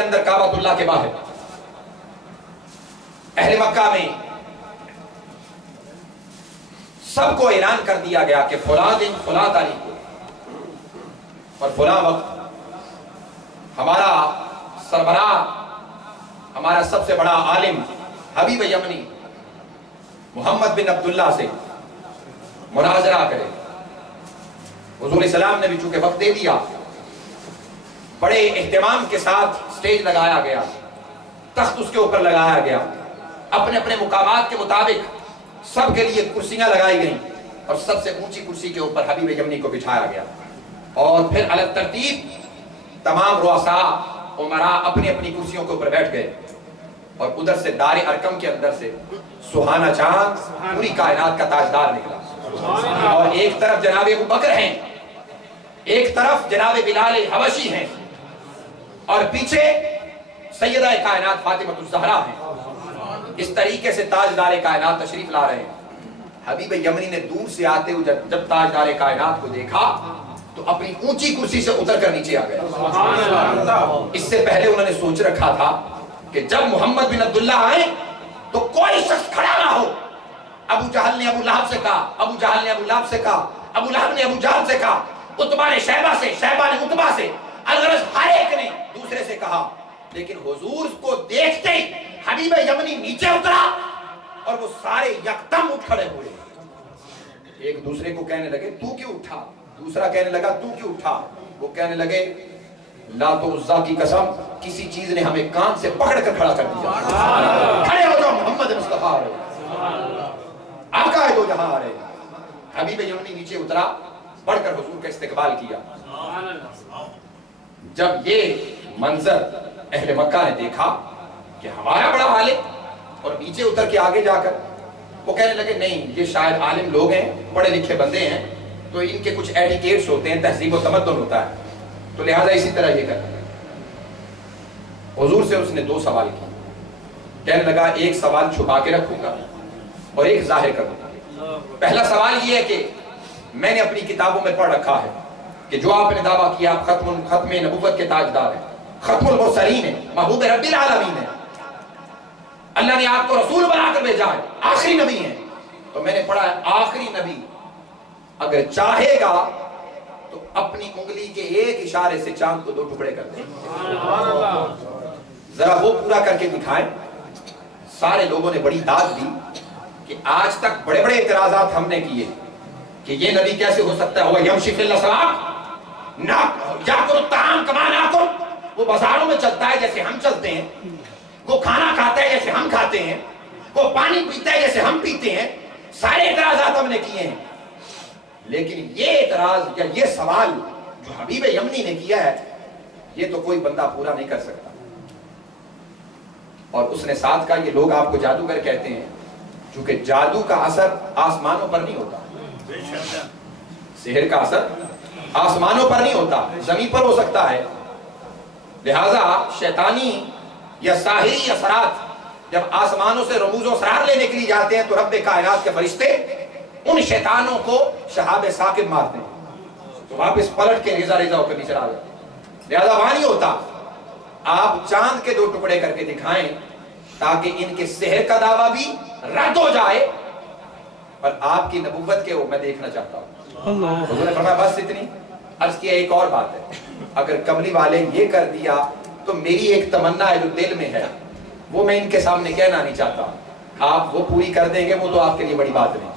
اندر کعبۃ اللہ کے باہر اہل مکہ میں سب کو اعلان کر دیا گیا کہ فلاں دن فلاں تاریخ کو اور فلاں وقت ہمارا سربراہ، ہمارا سب سے بڑا عالم حبیب یمنی محمد بن عبداللہ سے مناظرہ کرے۔ حضور السلام نے بھی چونکہ وقت دے دیا، بڑے اہتمام کے ساتھ سٹیج لگایا گیا، تخت اس کے اوپر لگایا گیا، اپنے اپنے مقامات کے مطابق سب کے لیے کرسیاں لگائی گئیں اور سب سے اونچی کرسی کے اوپر حبیب یمنی کو بٹھایا گیا، اور پھر الگ ترتیب تمام رؤساء امراء اپنی اپنی کرسیوں کے اوپر بیٹھ گئے، اور ادھر سے دار ارقم کے اندر سے سہانا چاند پوری کائنات کا تاجدار نکلا، اور ایک طرف جناب ابو بکر ہیں، ایک طرف جناب بلال حبشی ہیں، اور پیچھے سیدہ کائنات فاطمہ الزہرا ہیں۔ اس طریقے سے تاجدار کائنات تشریف لا رہے ہیں۔ حبیب یمنی نے دور سے آتے ہوئے جب تاجدار کائنات کو دیکھا تو اپنی اونچی کرسی سے اتر کر نیچے آ گئے۔ اس سے پہلے انہوں نے سوچ رکھا تھا کہ جب محمد بن عبداللہ آئے تو کوئی شخص کھڑا نہ ہو۔ ابو جہل نے ابو لہب سے کہا، ابو جہل نے ابو لہب سے کہا، ابو لہب نے ابو جہل سے کہا، عتبہ نے شیبہ سے، شیبہ نے عتبہ سے، الغرض ہر ایک نے دوسرے سے کہا، لیکن حضور کو دیکھتے ہی حبیب یمنی نیچے اترا اور وہ سارے یکدم اٹھ کھڑے ہوئے۔ ایک دوسرے کو کہنے لگے تو کیوں اٹھا، دوسرا کہنے لگا تو کیوں اٹھا، وہ کہنے لگے لات و عزا کی قسم کسی چیز نے ہمیں کان سے پکڑ کر کھڑا کر دیا، کھڑے ہو جاؤ محمد مصطفیٰ آقا ہے دو جہاں آ رہے۔ حبیب یمنی نیچے اترا، بڑھ کر حضور کا استقبال کیا۔ جب یہ منظر اہل مکہ نے دیکھا کہ ہمارا بڑا عالم، اور نیچے اتر کے آگے جا کر وہ کہنے لگے نہیں یہ شاید عالم لوگ ہیں، پڑھے لکھے بندے ہیں، تو ان کے کچھ ایٹیکیٹس ہوتے ہیں، تہذیب و تمدن ہوتا ہے، تو لہٰذا اسی طرح یہ کرتے ہیں۔ حضور سے اس نے دو سوال کیے، کہنے لگا ایک سوال چھپا کے رکھوں گا اور ایک ظاہر کروں گا۔ پہلا سوال یہ ہے کہ میں نے اپنی کتابوں میں پڑھ رکھا ہے کہ جو آپ نے دعویٰ کیا ختم نبوت کے تاجدار ہیں، ختم المرسلین ہیں، محبوب رب العالمین ہیں، اللہ نے آپ کو رسول بنا کر بھیجا ہے، آخری نبی ہیں، تو میں نے پڑھا ہے آخری نبی اگر چاہے گا تو اپنی انگلی کے ایک اشارے سے چاند کو دو ٹکڑے کر دیں۔ ذرا وہ پورا کر کے دکھائیں۔ سارے لوگوں نے بڑی داد دی کہ آج تک بڑے بڑے اعتراضات ہم نے کیے کہ یہ نبی کیسے ہو سکتا ہے، وہ یمشی فی الاسواق یاکل الطعام کما ناکل، وہ بازاروں میں چلتا ہے جیسے ہم چلتے ہیں، وہ کھانا کھاتا ہے جیسے ہم کھاتے ہیں، وہ پانی پیتا ہے جیسے ہم پیتے ہیں۔ سارے اعتراضات ہم نے کیے ہیں، لیکن یہ اعتراض یا یہ سوال جو حبیب یمنی نے کیا ہے یہ تو کوئی بندہ پورا نہیں کر سکتا۔ اور اس نے ساتھ کہا یہ لوگ آپ کو جادوگر کہتے ہیں، چونکہ جادو کا اثر آسمانوں پر نہیں ہوتا، سحر کا اثر آسمانوں پر نہیں ہوتا، زمین پر ہو سکتا ہے، لہذا شیطانی یا ساحری اثرات جب آسمانوں سے رموز و اسرار لینے کے لیے جاتے ہیں تو رب کائنات کے فرشتے ان شیطانوں کو شہاب ثاقب مارتے ہیں تو واپس پلٹ کے ریزہ ریزہ ہو کر نیچے آ جاتے ہیں۔ لہذا وہاں نہیں ہوتا، آپ چاند کے دو ٹکڑے کر کے دکھائیں تاکہ ان کے سحر کا دعویٰ بھی رد ہو جائے، اور آپ کی نبوت کے وہ میں دیکھنا چاہتا ہوں۔ حضور نے فرمایا بس اتنی؟ عرض کیا ایک اور بات ہے، اگر کملی والے یہ کر دیا تو میری ایک تمنا ہے جو دل میں ہے وہ میں ان کے سامنے کہنا نہیں چاہتا، آپ وہ پوری کر دیں گے وہ تو آپ کے لیے بڑی بات نہیں۔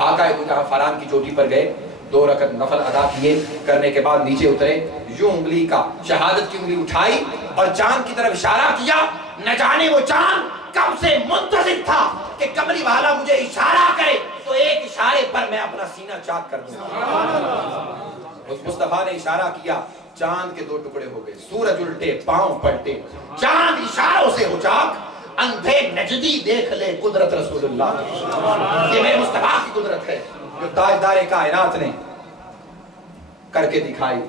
آقا دو جہاں فاران کی چوٹی پر گئے، 2 رکعت نفل ادا کیے، کرنے کے بعد نیچے اترے، یوں انگلی کا شہادت کی انگلی اٹھائی اور چاند کی طرف اشارہ کیا، نہ جانے وہ چاند کب سے منتظر تھا کہ کملی والا مجھے اشارہ کرے تو ایک اشارے پر میں اپنا سینہ چاک کر دوں۔ اس مصطفیٰ نے اشارہ کیا، چاند کے 2 ٹکڑے ہو گئے، سورج الٹے پاؤں پلٹے، چاند اشاروں سے ہو چاک، اندھے نجدی دیکھ لے قدرت رسول اللہ۔ یہ میرے مصطفیٰ کی قدرت ہے جو تاجدار کائنات نے کر کے دکھائی۔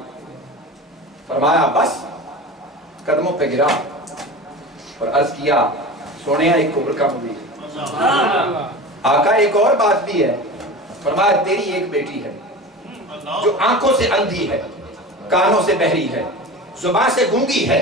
فرمایا بس، قدموں پہ گرا اور عرض کیا سونے ایک کبر کا مبین۔ آقا ایک اور بات بھی ہے، فرمایا تیری ایک بیٹی ہے جو آنکھوں سے اندھی ہے، کانوں سے بہری ہے، زبان سے گونگی ہے،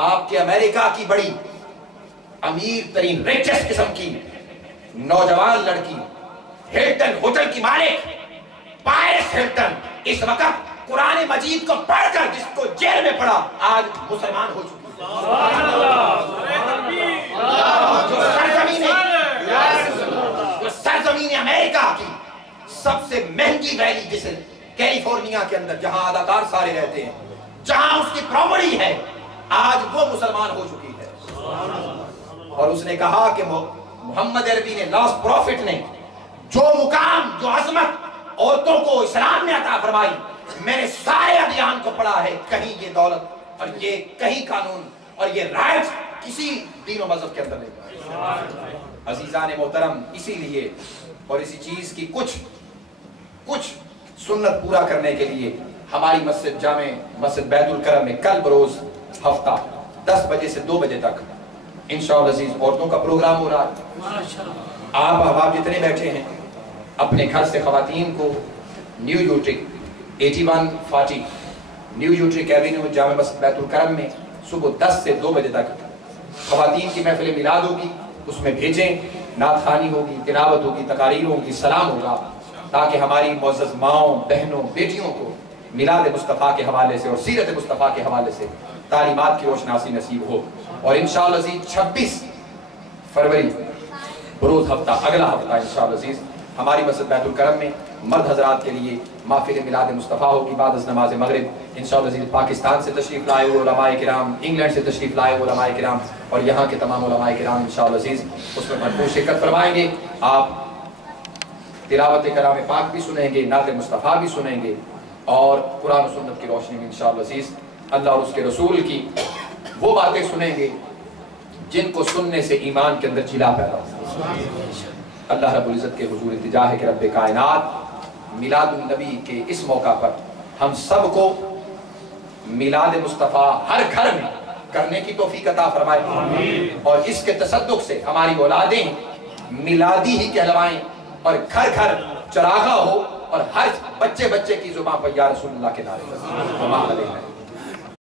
آپ کے امریکہ کی بڑی امیر ترین ریچسٹ قسم کی نوجوان لڑکی ہلٹن ہوٹل کی مالک پائرس ہلٹن اس وقت قرآن مجید کو پڑھ کر جس کو جیل میں پڑا آج مسلمان ہو چکی جو سرزمین امریکہ کی سب سے مہنگی ویلی جسے کیلیفورنیا کے اندر جہاں اداکار سارے رہتے ہیں جہاں اس کی پراپرٹی ہے آج وہ مسلمان ہو چکی ہے اور اس نے کہا کہ محمد عربی نے لاسٹ پروفٹ نے جو مقام جو عظمت عورتوں کو اسلام نے عطا فرمائی میں نے سارے ادیان کو پڑھا ہے کہیں یہ دولت اور یہ کہیں قانون اور یہ رائٹ کسی دین و مذہب کے اندر نہیں عزیزان محترم اسی لیے اور اسی چیز کی کچھ سنت پورا کرنے کے لیے ہماری مسجد جامع مسجد بیت الکرم میں کل بروز ہفتہ 10 بجے سے 2 بجے تک انشاءاللہ عزیز عورتوں کا پروگرام ہو رہا ہے آپ احباب جتنے بیٹھے ہیں اپنے گھر سے خواتین کو new یوٹرک 8140 new یوٹرک avenue Jama Masjid بیت الکرم میں صبح 10 سے 2 بجے تک خواتین کی محفل میلاد ہوگی اس میں بھیجیں نعت خوانی ہوگی تلاوت ہوگی تقاریر ہوگی سلام ہوگا تاکہ ہماری معزز ماؤں بہنوں بیٹیوں کو میلاد مصطفیٰ کے حوالے سے اور سیرت مصطفیٰ کے حوالے سے تعلیمات کی روشناسی نصیب ہو اور انشاءاللہ عزیز 26 فروری بروز ہفتہ اگلا ہفتہ انشاءاللہ عزیز ہماری مسجد بیت الکرم میں مرد حضرات کے لیے محفل میلاد مصطفیٰ ہوگی بعد از نماز مغرب انشاءاللہ عزیز پاکستان سے تشریف لائے ہوئے علماء کرام انگلینڈ سے تشریف لائے ہوئے علماء کرام اور یہاں کے تمام علماء کرام انشاءاللہ عزیز اس میں بھرپور شرکت فرمائیں گے آپ تلاوت کلام پاک بھی سنیں گے نعت مصطفیٰ بھی سنیں گے اور قرآن و سنت کی روشنی میں انشاءاللہ عزیز اللہ اور اس کے رسول کی وہ باتیں سنیں گے جن کو سننے سے ایمان کے اندر جلا پیدا ہو اللہ رب العزت کے حضور التجا ہے کہ رب کائنات میلاد النبی کے اس موقع پر ہم سب کو میلاد مصطفیٰ ہر گھر میں کرنے کی توفیق عطا فرمائے اور اس کے تصدق سے ہماری اولادیں میلادی ہی کہلوائیں اور گھر گھر چراغا ہو اور ہر بچے کی زبان پر یا رسول اللہ کے نعرے